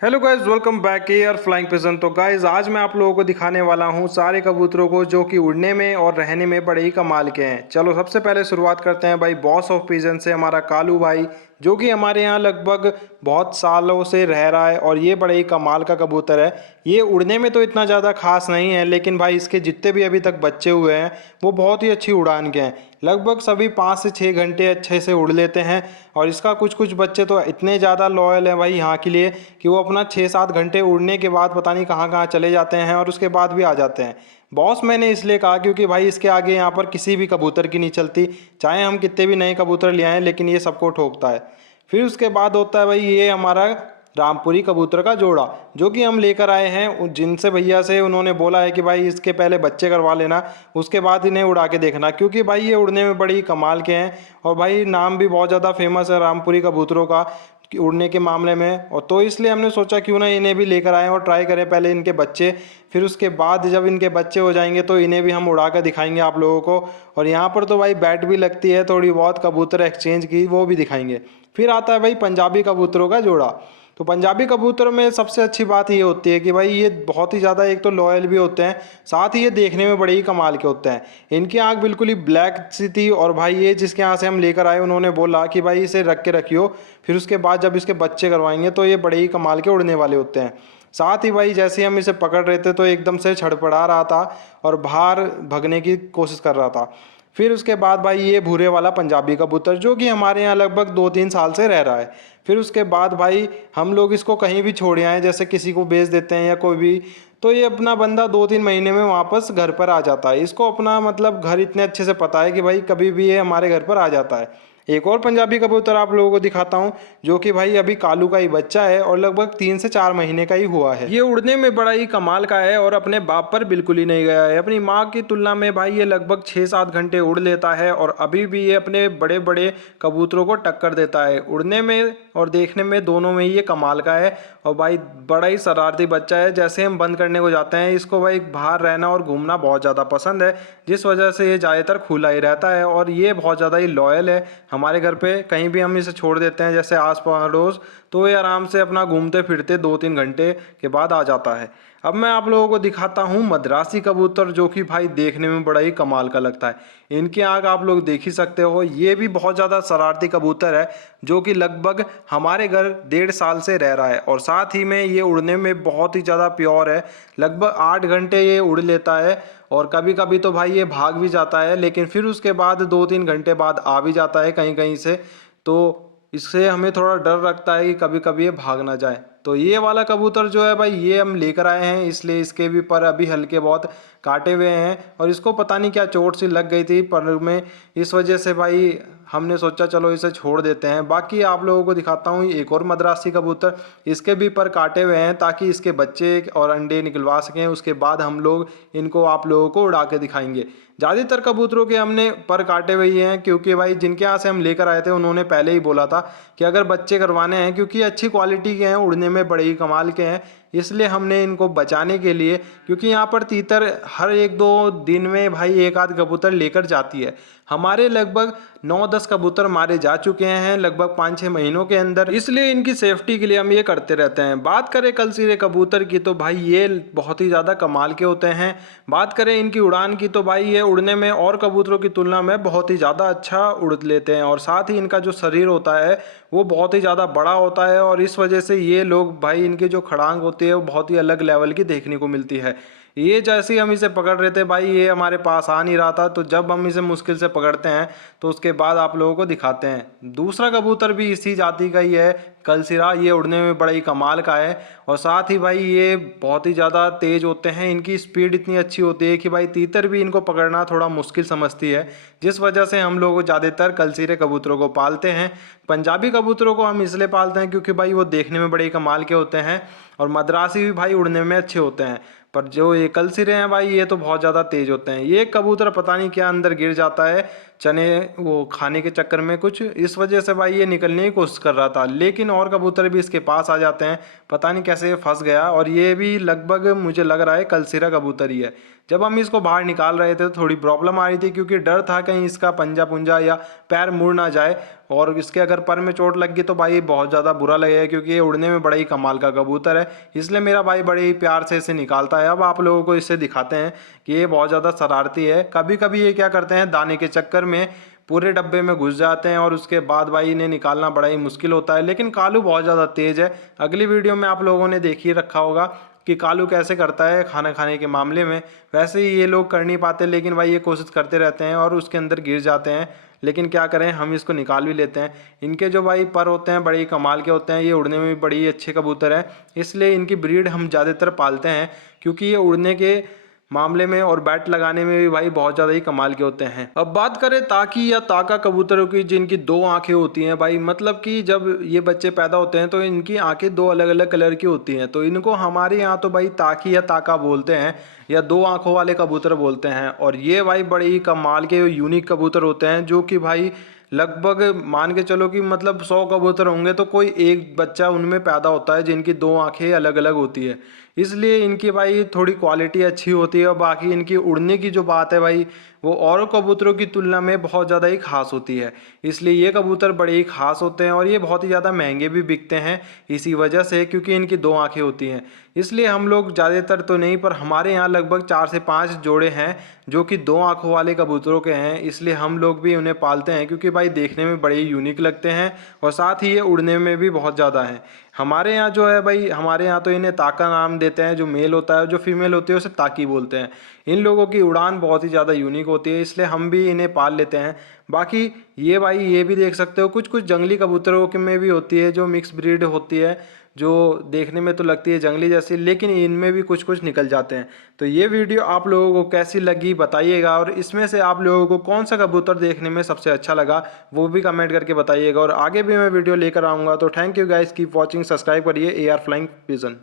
Hello guys, welcome back air flying pigeon. तो guys आज मैं आप लोगों को दिखाने वाला हूँ सारे कबूतरों को जो कि उड़ने में और रहने में बड़े ही कमाल के हैं। चलो सबसे पहले शुरुआत करते हैं भाई बॉस ऑफ पिजन से, हमारा कालू भाई, जो कि हमारे यहाँ लगभग बहुत सालों से रह रहा है और ये बड़े ही कमाल का कबूतर है। ये उड़ने में तो इतना ज़्यादा खास नहीं है, लेकिन भाई इसके जितने भी अभी तक बच्चे हुए हैं वो बहुत ही अच्छी उड़ान के हैं। लगभग सभी 5 से 6 घंटे अच्छे से उड़ लेते हैं और इसका कुछ कुछ बच्चे तो इतने ज़्यादा लॉयल हैं भाई यहाँ के लिए कि वो अपना 6-7 घंटे उड़ने के बाद पता नहीं कहाँ कहाँ चले जाते हैं और उसके बाद भी आ जाते हैं। बॉस मैंने इसलिए कहा क्योंकि भाई इसके आगे यहाँ पर किसी भी कबूतर की नहीं चलती, चाहे हम कितने भी नए कबूतर ले आएँ, लेकिन ये सबको ठोकता है। फिर उसके बाद होता है भाई ये हमारा रामपुरी कबूतर का जोड़ा, जो कि हम लेकर आए हैं जिनसे भैया से उन्होंने बोला है कि भाई इसके पहले बच्चे करवा लेना, उसके बाद इन्हें उड़ा के देखना, क्योंकि भाई ये उड़ने में बड़ी कमाल के हैं और भाई नाम भी बहुत ज़्यादा फेमस है रामपुरी कबूतरों का कि उड़ने के मामले में। और तो इसलिए हमने सोचा क्यों ना इन्हें भी लेकर आएँ और ट्राई करें पहले इनके बच्चे, फिर उसके बाद जब इनके बच्चे हो जाएंगे तो इन्हें भी हम उड़ा कर दिखाएंगे आप लोगों को। और यहाँ पर तो भाई बैट भी लगती है थोड़ी बहुत कबूतर एक्सचेंज की, वो भी दिखाएंगे। फिर आता है भाई पंजाबी कबूतरों का जोड़ा। तो पंजाबी कबूतरों में सबसे अच्छी बात ये होती है कि भाई ये बहुत ही ज़्यादा एक तो लॉयल भी होते हैं, साथ ही ये देखने में बड़े ही कमाल के होते हैं। इनकी आंख बिल्कुल ही ब्लैक सी थी और भाई ये जिसके यहाँ से हम लेकर आए उन्होंने बोला कि भाई इसे रख के रखियो, फिर उसके बाद जब इसके बच्चे करवाएंगे तो ये बड़े ही कमाल के उड़ने वाले होते हैं। साथ ही भाई जैसे ही हम इसे पकड़ रहे थे तो एकदम से छड़पड़ा रहा था और बाहर भगने की कोशिश कर रहा था। फिर उसके बाद भाई ये भूरे वाला पंजाबी कबूतर, जो कि हमारे यहाँ लगभग 2-3 साल से रह रहा है। फिर उसके बाद भाई हम लोग इसको कहीं भी छोड़ आए, जैसे किसी को बेच देते हैं या कोई भी, तो ये अपना बंदा 2-3 महीने में वापस घर पर आ जाता है। इसको अपना मतलब घर इतने अच्छे से पता है कि भाई कभी भी ये हमारे घर पर आ जाता है। एक और पंजाबी कबूतर आप लोगों को दिखाता हूँ, जो कि भाई अभी कालू का ही बच्चा है और लगभग 3 से 4 महीने का ही हुआ है। ये उड़ने में बड़ा ही कमाल का है और अपने बाप पर बिल्कुल ही नहीं गया है। अपनी माँ की तुलना में भाई ये लगभग 6-7 घंटे उड़ लेता है और अभी भी ये अपने बड़े बड़े कबूतरों को टक्कर देता है। उड़ने में और देखने में दोनों में ही ये कमाल का है और भाई बड़ा ही शरारती बच्चा है। जैसे हम बंद करने को जाते हैं, इसको भाई बाहर रहना और घूमना बहुत ज़्यादा पसंद है, जिस वजह से ये ज़्यादातर खुला ही रहता है और ये बहुत ज़्यादा ही लॉयल है। हमारे घर पे कहीं भी हम इसे छोड़ देते हैं जैसे आस पड़ोस, तो ये आराम से अपना घूमते फिरते 2-3 घंटे के बाद आ जाता है। अब मैं आप लोगों को दिखाता हूँ मद्रासी कबूतर, जो कि भाई देखने में बड़ा ही कमाल का लगता है। इनकी आँख आप लोग देख ही सकते हो। ये भी बहुत ज़्यादा शरारती कबूतर है, जो कि लगभग हमारे घर 1.5 साल से रह रहा है और साथ ही में ये उड़ने में बहुत ही ज़्यादा प्योर है। लगभग 8 घंटे ये उड़ लेता है और कभी कभी तो भाई ये भाग भी जाता है, लेकिन फिर उसके बाद 2-3 घंटे बाद आ भी जाता है कहीं कहीं से। तो इससे हमें थोड़ा डर लगता है कि कभी कभी ये भाग ना जाए। तो ये वाला कबूतर जो है भाई ये हम लेकर आए हैं, इसलिए इसके भी पर अभी हल्के बहुत काटे हुए हैं और इसको पता नहीं क्या चोट सी लग गई थी पर में, इस वजह से भाई हमने सोचा चलो इसे छोड़ देते हैं। बाकी आप लोगों को दिखाता हूँ एक और मद्रासी कबूतर, इसके भी पर काटे हुए हैं ताकि इसके बच्चे और अंडे निकलवा सकें, उसके बाद हम लोग इनको आप लोगों को उड़ा के दिखाएंगे। ज़्यादातर कबूतरों के हमने पर काटे हुए ही हैं, क्योंकि भाई जिनके यहाँ से हम लेकर आए थे उन्होंने पहले ही बोला था कि अगर बच्चे करवाने हैं, क्योंकि अच्छी क्वालिटी के हैं, उड़ने में बड़े ही कमाल के हैं, इसलिए हमने इनको बचाने के लिए, क्योंकि यहाँ पर तीतर हर 1-2 दिन में भाई एक आध कबूतर लेकर जाती है। हमारे लगभग 9-10 कबूतर मारे जा चुके हैं लगभग 5-6 महीनों के अंदर, इसलिए इनकी सेफ्टी के लिए हम ये करते रहते हैं। बात करें कलसिरे कबूतर की तो भाई ये बहुत ही ज़्यादा कमाल के होते हैं। बात करें इनकी उड़ान की तो भाई ये उड़ने में और कबूतरों की तुलना में बहुत ही ज़्यादा अच्छा उड़ लेते हैं और साथ ही इनका जो शरीर होता है वो बहुत ही ज़्यादा बड़ा होता है और इस वजह से ये लोग भाई इनकी जो खड़ांग होती है वो बहुत ही अलग लेवल की देखने को मिलती है। ये जैसे ही हम इसे पकड़ रहे थे भाई ये हमारे पास आ नहीं रहा था, तो जब हम इसे मुश्किल से पकड़ते हैं तो उसके बाद आप लोगों को दिखाते हैं। दूसरा कबूतर भी इसी जाति का ही है, कलसिरा। ये उड़ने में बड़ा ही कमाल का है और साथ ही भाई ये बहुत ही ज़्यादा तेज़ होते हैं। इनकी स्पीड इतनी अच्छी होती है कि भाई तीतर भी इनको पकड़ना थोड़ा मुश्किल समझती है, जिस वजह से हम लोग ज़्यादातर कलसिरे कबूतरों को पालते हैं। पंजाबी कबूतरों को हम इसलिए पालते हैं क्योंकि भाई वो देखने में बड़े ही कमाल के होते हैं और मद्रासी भी भाई उड़ने में अच्छे होते हैं। पर जो ये कलसिरे हैं भाई ये तो बहुत ज़्यादा तेज़ होते हैं। ये कबूतर पता नहीं क्या अंदर गिर जाता है चने वो खाने के चक्कर में कुछ इस वजह से भाई ये निकलने की कोशिश कर रहा था, लेकिन और कबूतर भी इसके पास आ जाते हैं। पता नहीं कैसे ये फंस गया, और ये भी लगभग मुझे लग रहा है कलसिरा कबूतर ही है। जब हम इसको बाहर निकाल रहे थे तो थोड़ी प्रॉब्लम आ रही थी, क्योंकि डर था कहीं इसका पंजा पुंजा या पैर मुड़ ना जाए, और इसके अगर पर में चोट लग गई तो भाई बहुत ज़्यादा बुरा लगेगा, क्योंकि ये उड़ने में बड़ा ही कमाल का कबूतर है। इसलिए मेरा भाई बड़े ही प्यार से इसे निकालता है। अब आप लोगों को इससे दिखाते हैं कि ये बहुत ज़्यादा शरारती है। कभी कभी ये क्या करते हैं, दाने के चक्कर में पूरे डब्बे में घुस जाते हैं, और उसके बाद भाई इन्हें निकालना बड़ा ही मुश्किल होता है। लेकिन कालू बहुत ज़्यादा तेज़ है। अगली वीडियो में आप लोगों ने देख ही रखा होगा कि कालू कैसे करता है खाना खाने के मामले में। वैसे ही ये लोग कर नहीं पाते, लेकिन भाई ये कोशिश करते रहते हैं और उसके अंदर गिर जाते हैं। लेकिन क्या करें, हम इसको निकाल भी लेते हैं। इनके जो भाई पर होते हैं बड़े ही कमाल के होते हैं। ये उड़ने में भी बड़ी अच्छे कबूतर हैं, इसलिए इनकी ब्रीड हम ज़्यादातर पालते हैं, क्योंकि ये उड़ने के मामले में और बैट लगाने में भी भाई बहुत ज़्यादा ही कमाल के होते हैं। अब बात करें ताकी या ताका कबूतरों की, जिनकी दो आंखें होती हैं भाई, मतलब कि जब ये बच्चे पैदा होते हैं तो इनकी आंखें दो अलग अलग कलर की होती हैं। तो इनको हमारे यहाँ तो भाई ताकी या ताका बोलते हैं, या दो आंखों वाले कबूतर बोलते हैं। और ये भाई बड़े ही कमाल के यूनिक कबूतर होते हैं, जो कि भाई लगभग मान के चलो कि मतलब 100 कबूतर होंगे तो कोई एक बच्चा उनमें पैदा होता है जिनकी दो आंखें अलग अलग होती है। इसलिए इनकी भाई थोड़ी क्वालिटी अच्छी होती है। और बाकी इनकी उड़ने की जो बात है भाई, वो और कबूतरों की तुलना में बहुत ज़्यादा ही खास होती है। इसलिए ये कबूतर बड़े ही खास होते हैं, और ये बहुत ही ज़्यादा महंगे भी बिकते हैं इसी वजह से, क्योंकि इनकी दो आंखें होती हैं। इसलिए हम लोग ज़्यादातर तो नहीं, पर हमारे यहाँ लगभग 4 से 5 जोड़े हैं जो कि दो आंखों वाले कबूतरों के हैं। इसलिए हम लोग भी उन्हें पालते हैं, क्योंकि भाई देखने में बड़े ही यूनिक लगते हैं, और साथ ही ये उड़ने में भी बहुत ज़्यादा हैं। हमारे यहाँ जो है भाई, हमारे यहाँ तो इन्हें ताका नाम देते हैं जो मेल होता है, जो फीमेल होती है उसे ताकी बोलते हैं। इन लोगों की उड़ान बहुत ही ज़्यादा यूनिक होती है, इसलिए हम भी इन्हें पाल लेते हैं। बाकी ये भाई ये भी देख सकते हो, कुछ कुछ जंगली कबूतरों के में भी होती है जो मिक्स ब्रीड होती है, जो देखने में तो लगती है जंगली जैसी, लेकिन इनमें भी कुछ कुछ निकल जाते हैं। तो ये वीडियो आप लोगों को कैसी लगी बताइएगा, और इसमें से आप लोगों को कौन सा कबूतर देखने में सबसे अच्छा लगा वो भी कमेंट करके बताइएगा। और आगे भी मैं वीडियो लेकर आऊँगा। तो thank you guys, keep watching, subscribe करिए AR फ्लाइंग पिजन।